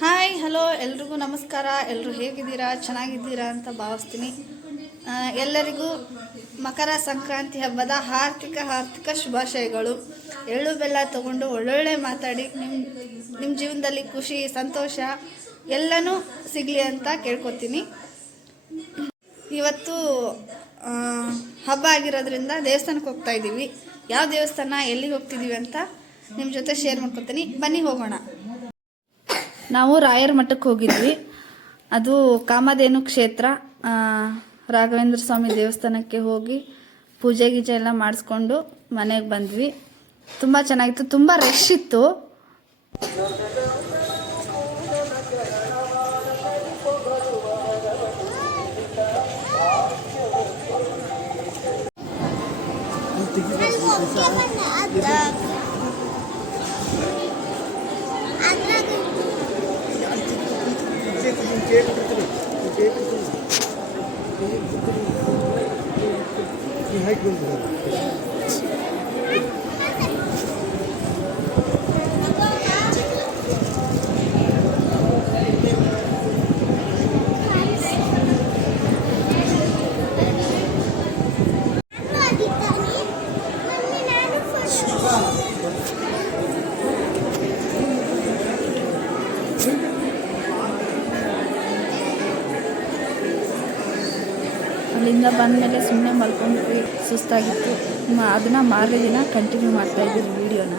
Hi hello ಎಲ್ರಿಗೂ ನಮಸ್ಕಾರ. ಎಲ್ಲರೂ ಹೇಗಿದ್ದೀರಾ? ಚೆನ್ನಾಗಿದ್ದೀರಾ ಅಂತ ಭಾವಿಸ್ತೀನಿ. ಎಲ್ಲರಿಗೂ ಮಕರ ಸಂಕ್ರಾಂತಿ ಹಬ್ಬದ ಹಾರ್ದಿಕ ಶುಭಾಶಯಗಳು. ಎಳ್ಳು ಬೆಲ್ಲ ತಗೊಂಡು ಒಳ್ಳೊಳ್ಳೆ ಮಾತಾಡಿ ನಿಮ್ಮ ಜೀವನದಲ್ಲಿ ಖುಷಿ ಸಂತೋಷ ಎಲ್ಲನೂ ಸಿಗಲಿ ಅಂತ ಕೇಳ್ಕೊತೀನಿ. ಇವತ್ತು ಹಬ್ಬ ಆಗಿರೋದ್ರಿಂದ ದೇವಸ್ಥಾನಕ್ಕೆ ಹೋಗ್ತಾ ಇದ್ದೀವಿ. ಯಾವ ದೇವಸ್ಥಾನ, ಎಲ್ಲಿಗೆ ಹೋಗ್ತಿದ್ದೀವಿ ಅಂತ ನಿಮ್ಮ ಜೊತೆ ಶೇರ್ ಮಾಡ್ಕೊತೀನಿ. ಬನ್ನಿ ಹೋಗೋಣ. ನಾವು ರಾಯರ ಮಠಕ್ಕೆ ಹೋಗಿದ್ವಿ. ಅದು ಕಾಮಧೇನು ಕ್ಷೇತ್ರ. ರಾಘವೇಂದ್ರ ಸ್ವಾಮಿ ದೇವಸ್ಥಾನಕ್ಕೆ ಹೋಗಿ ಪೂಜೆ ಗೀಜೆ ಎಲ್ಲ ಮಾಡಿಸ್ಕೊಂಡು ಮನೆಗೆ ಬಂದ್ವಿ. ತುಂಬ ಚೆನ್ನಾಗಿತ್ತು, ತುಂಬ ರಶ್ ಇತ್ತು. ಅಲ್ಲಿಂದ ಬಂದಮೇಲೆ ಸುಮ್ಮನೆ ಮಲ್ಕೊಂಡ್ವಿ, ಸುಸ್ತಾಗಿತ್ತು. ಅದನ್ನು ಮಾರನೇ ದಿನ ಕಂಟಿನ್ಯೂ ಮಾಡ್ತಾಯಿದ್ದೀವಿ ವೀಡಿಯೋನ.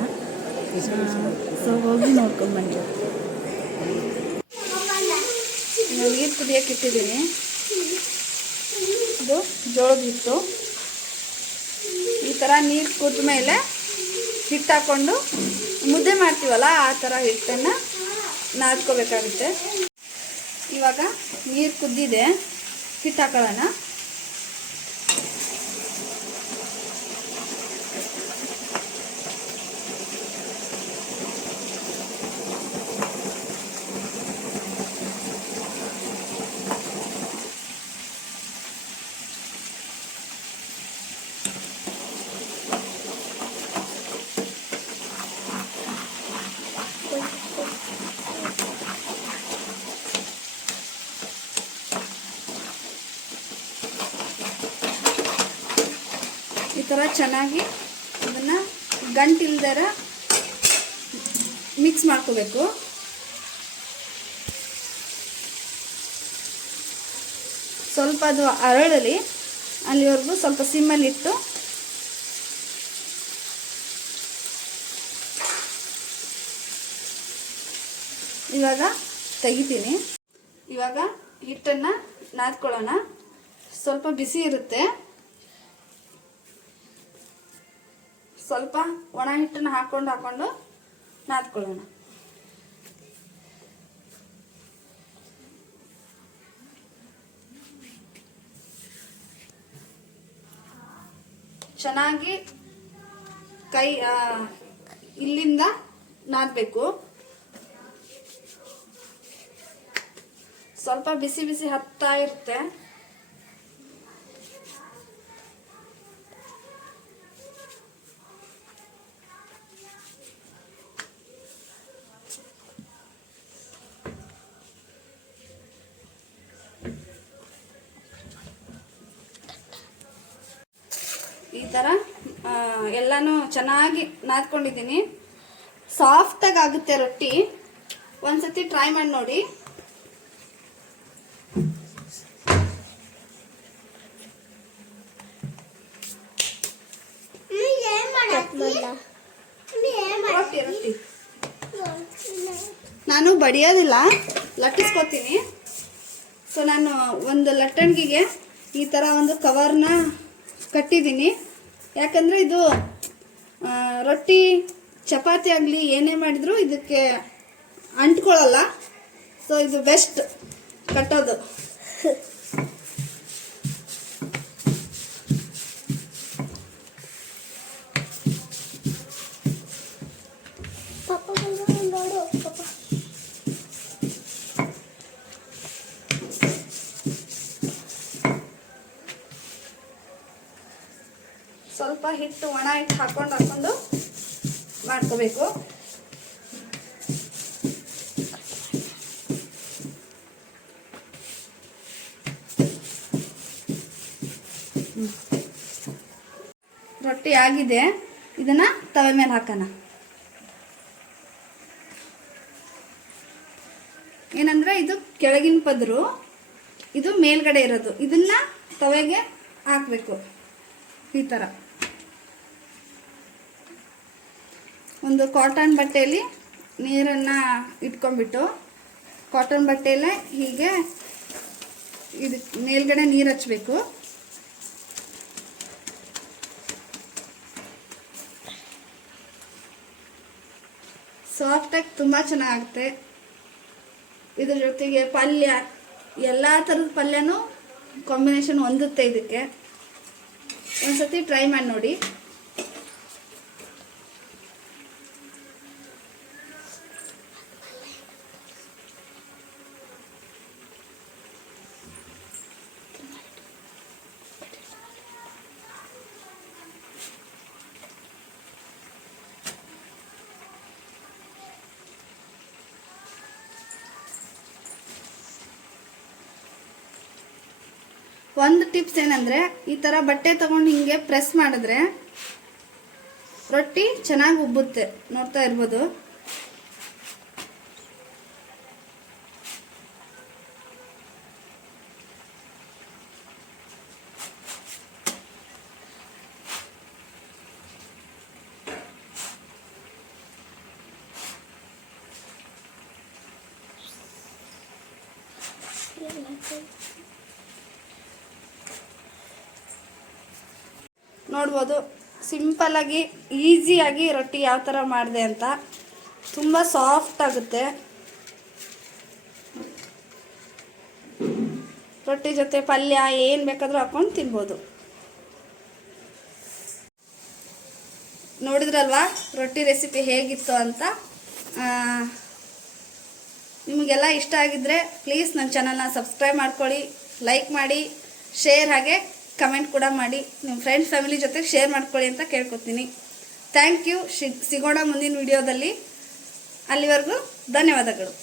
ಸೊ ಹೋಗಿ ನೋಡ್ಕೊಂಡ್ಬಂದ್ವಿ. ನೀರು ಕುದಿಯೋಕೆ ಇಟ್ಟಿದ್ದೀನಿ. ಇದು ಜೋಳದ ಹಿಟ್ಟು. ಈ ಥರ ನೀರು ಕುದ್ದ ಮೇಲೆ ಹಿಟ್ಟು ಹಾಕ್ಕೊಂಡು ಮುದ್ದೆ ಮಾಡ್ತೀವಲ್ಲ, ಆ ಥರ ಹಿಟ್ಟನ್ನು ನಾದ್ಕೋಬೇಕಾಗುತ್ತೆ. ಇವಾಗ ನೀರು ಕುದ್ದಿದೆ, ಹಿಟ್ಟು ಹಾಕೊಳ್ಳೋಣ. ಈ ಥರ ಚೆನ್ನಾಗಿ ಅದನ್ನು ಗಂಟಿಲ್ದರ ಮಿಕ್ಸ್ ಮಾಡ್ಕೋಬೇಕು. ಸ್ವಲ್ಪ ಅದು ಅರಳಲಿ, ಅಲ್ಲಿವರೆಗೂ ಸ್ವಲ್ಪ ಸಿಮ್ಮಲ್ಲಿಟ್ಟು ಇವಾಗ ತೆಗಿತೀನಿ. ಇವಾಗ ಹಿಟ್ಟನ್ನು ನಾದ್ಕೊಳ್ಳೋಣ. ಸ್ವಲ್ಪ ಬಿಸಿ ಇರುತ್ತೆ. ಸ್ವಲ್ಪ ಒಣ ಹಿಟ್ಟನ್ನು ಹಾಕೊಂಡು ನಾದ್ಕೊಳ್ಳೋಣ. ಚೆನ್ನಾಗಿ ಕೈ ಇಲ್ಲಿಂದ ನಾದಬೇಕು. ಸ್ವಲ್ಪ ಬಿಸಿ ಬಿಸಿ ಹತ್ತಾ ಇರುತ್ತೆ. ಈ ಥರ ಎಲ್ಲನೂ ಚೆನ್ನಾಗಿ ನಾದ್ಕೊಂಡಿದ್ದೀನಿ. ಸಾಫ್ಟಾಗಿ ಆಗುತ್ತೆ ರೊಟ್ಟಿ. ಒಂದ್ಸತಿ ಟ್ರೈ ಮಾಡಿ ನೋಡಿ. ರೊಟ್ಟಿ ನಾನು ಬಡಿಯೋದಿಲ್ಲ, ಲಟ್ಟಿಸ್ಕೊತೀನಿ. ಸೊ ನಾನು ಒಂದು ಲಟ್ಟಣಿಗೆ ಈ ಥರ ಒಂದು ಕವರ್ನ ಕಟ್ಟಿದ್ದೀನಿ. ಯಾಕಂದರೆ ಇದು ರೊಟ್ಟಿ ಚಪಾತಿ ಆಗಲಿ ಏನೇ ಮಾಡಿದರೂ ಇದಕ್ಕೆ ಅಂಟ್ಕೊಳ್ಳಲ್ಲ. ಸೊ ಇದು ಬೆಸ್ಟ್ ಕಟ್ಟೋದು. ಸ್ವಲ್ಪ ಹಿಟ್ಟು ಒಣ ಹಿಟ್ಟು ಹಾಕೊಂಡು ಮಾಡ್ಕೋಬೇಕು. ರೊಟ್ಟಿ ಆಗಿದೆ, ಇದನ್ನ ತವೆ ಮೇಲೆ ಹಾಕೋಣ. ಏನಂದ್ರೆ ಇದು ಕೆಳಗಿನ ಪದರು, ಇದು ಮೇಲ್ಗಡೆ ಇರೋದು. ಇದನ್ನ ತವೆಗೆ ಹಾಕಬೇಕು. ಈ ಥರ ಒಂದು ಕಾಟನ್ ಬಟ್ಟೆಯಲ್ಲಿ ನೀರನ್ನು ಇಟ್ಕೊಂಡ್ಬಿಟ್ಟು, ಕಾಟನ್ ಬಟ್ಟೆಯಲ್ಲೇ ಹೀಗೆ ಇದು ಮೇಲ್ಗಡೆ ನೀರು ಹಚ್ಚಬೇಕು. ಸಾಫ್ಟಾಗಿ ತುಂಬ ಚೆನ್ನಾಗುತ್ತೆ. ಇದ್ರ ಜೊತೆಗೆ ಪಲ್ಯ, ಎಲ್ಲ ಥರದ ಪಲ್ಯನೂ ಕಾಂಬಿನೇಷನ್ ಹೊಂದುತ್ತೆ ಇದಕ್ಕೆ. ಒಂದ್ಸತಿ ಟ್ರೈ ಮಾಡಿ ನೋಡಿ. ಒಂದು ಟಿಪ್ಸ್ ಏನಂದರೆ, ಈ ಥರ ಬಟ್ಟೆ ತಗೊಂಡು ಹಿಂಗೆ ಪ್ರೆಸ್ ಮಾಡಿದ್ರೆ ರೊಟ್ಟಿ ಚೆನ್ನಾಗಿ ಉಬ್ಬುತ್ತೆ. ನೋಡ್ತಾ ಇರ್ಬೋದು. ನೋಡ್ಬೋದು ಸಿಂಪಲ್ಲಾಗಿ ಈಸಿಯಾಗಿ ರೊಟ್ಟಿ ಯಾವ ಥರ ಮಾಡಿದೆ ಅಂತ. ತುಂಬ ಸಾಫ್ಟ್ ಆಗುತ್ತೆ. ರೊಟ್ಟಿ ಜೊತೆ ಪಲ್ಯ ಏನು ಬೇಕಾದರೂ ಹಾಕ್ಕೊಂಡು ತಿನ್ಬೋದು. ನೋಡಿದ್ರಲ್ವಾ ರೊಟ್ಟಿ ರೆಸಿಪಿ ಹೇಗಿತ್ತು ಅಂತ. ನಿಮಗೆಲ್ಲ ಇಷ್ಟ ಆಗಿದ್ದರೆ ಪ್ಲೀಸ್ ನನ್ನ ಚಾನಲ್ನ ಸಬ್ಸ್ಕ್ರೈಬ್ ಮಾಡ್ಕೊಳ್ಳಿ, ಲೈಕ್ ಮಾಡಿ, ಶೇರ್ ಹಾಗೆ ಕಮೆಂಟ್ ಕೂಡ ಮಾಡಿ. ನಿಮ್ಮ ಫ್ರೆಂಡ್ಸ್ ಫ್ಯಾಮಿಲಿ ಜೊತೆ ಶೇರ್ ಮಾಡ್ಕೊಳ್ಳಿ ಅಂತ ಕೇಳ್ಕೊತೀನಿ. Thank you. ಸಿಗೋಣ ಮುಂದಿನ ವಿಡಿಯೋದಲ್ಲಿ. ಅಲ್ಲಿವರೆಗೂ ಧನ್ಯವಾದಗಳು.